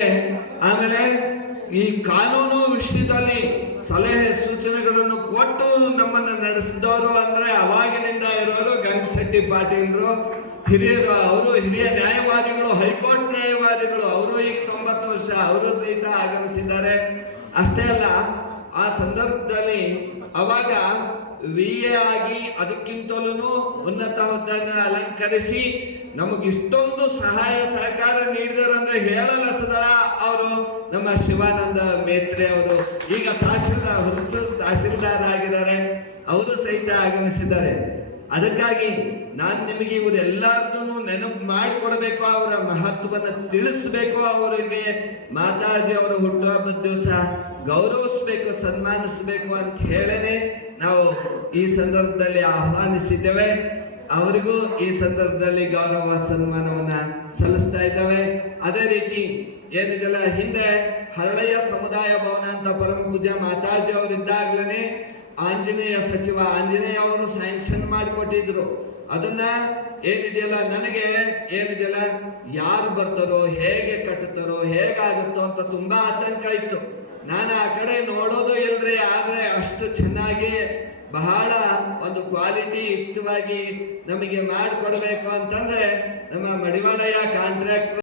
ಆಮೇಲೆ ಈ ಕಾನೂನು ವಿಷಯದಲ್ಲಿ ಸಲಹೆ ಸೂಚನೆಗಳನ್ನು ಕೊಟ್ಟು ನಮ್ಮನ್ನು ನಡೆಸಿದವರು ಅಂದ್ರೆ ಅವಾಗಿನಿಂದ ಇರೋರು ಗಂಗಶೆಟ್ಟಿ ಪಾಟೀಲ್ರು ಹಿರಿಯರು. ಅವರು ಹಿರಿಯ ನ್ಯಾಯವಾದಿಗಳು, ಹೈಕೋರ್ಟ್ ನ್ಯಾಯವಾದಿಗಳು. ಅವರು ಈಗ 90 ವರ್ಷ, ಅವರು ಸಹಿತ ಆಗಮಿಸಿದ್ದಾರೆ. ಅಷ್ಟೇ ಅಲ್ಲ, ಆ ಸಂದರ್ಭದಲ್ಲಿ ಅವಾಗ VA ಆಗಿ ಅದಕ್ಕಿಂತಲೂ ಉನ್ನತ ಹುದ್ದೆಯನ್ನು ಅಲಂಕರಿಸಿ ನಮಗಿಷ್ಟೊಂದು ಸಹಾಯ ಸಹಕಾರ ನೀಡಿದಾರಂದ್ರೆ ಹೇಳಲಸದ ಅವರು ನಮ್ಮ ಶಿವಾನಂದ ಮೇತ್ರೆ ಅವರು. ಈಗ ತಹಶೀಲ್ದಾರ್ ಆಗಿದ್ದಾರೆ, ಅವರು ಸಹಿತ ಆಗಮಿಸಿದ್ದಾರೆ. ಅದಕ್ಕಾಗಿ ನಾನು ನಿಮಗೆ ಇವರೆಲ್ಲರದೂ ನೆನಪು ಮಾಡಿಕೊಡ್ಬೇಕು, ಅವರ ಮಹತ್ವವನ್ನು ತಿಳಿಸ್ಬೇಕು, ಅವರಿಗೆ ಮಾತಾಜಿ ಅವರ ಹುಟ್ಟುಹಬ್ಬದ ದಿವಸ ಗೌರವಿಸ್ಬೇಕು, ಸನ್ಮಾನಿಸ್ಬೇಕು ಅಂತ ಹೇಳೇನೆ ನಾವು ಈ ಸಂದರ್ಭದಲ್ಲಿ ಆಹ್ವಾನಿಸಿದ್ದೇವೆ. ಅವರಿಗೂ ಈ ಸಂದರ್ಭದಲ್ಲಿ ಗೌರವ ಸನ್ಮಾನವನ್ನ ಸಲ್ಲಿಸ್ತಾ ಇದ್ದೇವೆ. ಅದೇ ರೀತಿ ಏನಿದೆಲ್ಲ, ಹಿಂದೆ ಹರಳಯ್ಯ ಸಮುದಾಯ ಭವನ ಅಂತ ಪರಮ ಪೂಜ್ಯ ಮಾತಾಜಿ ಅವರಿದ್ದಾಗ್ಲೇ ಆಂಜನೇಯ ಸಚಿವ ಆಂಜನೇಯ ಅವರು ಸ್ಯಾಂಕ್ಷನ್ ಮಾಡಿಕೊಟ್ಟಿದ್ರು. ಅದನ್ನ ಏನಿದೆಯಲ್ಲ, ನನಗೆ ಏನಿದೆಯಲ್ಲ ಯಾರು ಬರ್ತಾರೋ, ಹೇಗೆ ಕಟ್ಟುತ್ತಾರೋ, ಹೇಗಾಗುತ್ತೋ ಅಂತ ತುಂಬಾ ಆತಂಕ ಇತ್ತು. ನಾನು ಆ ಕಡೆ ನೋಡೋದು ಇಲ್ರಿ, ಆದ್ರೆ ಅಷ್ಟು ಚೆನ್ನಾಗಿ ಬಹಳ ಒಂದು ಕ್ವಾಲಿಟಿ ಯುಕ್ತವಾಗಿ ನಮಗೆ ಮಾಡಿಕೊಡ್ಬೇಕು ಅಂತಂದ್ರೆ ನಮ್ಮ ಮಡಿವಾಳಯ್ಯ ಕಾಂಟ್ರಾಕ್ಟರ್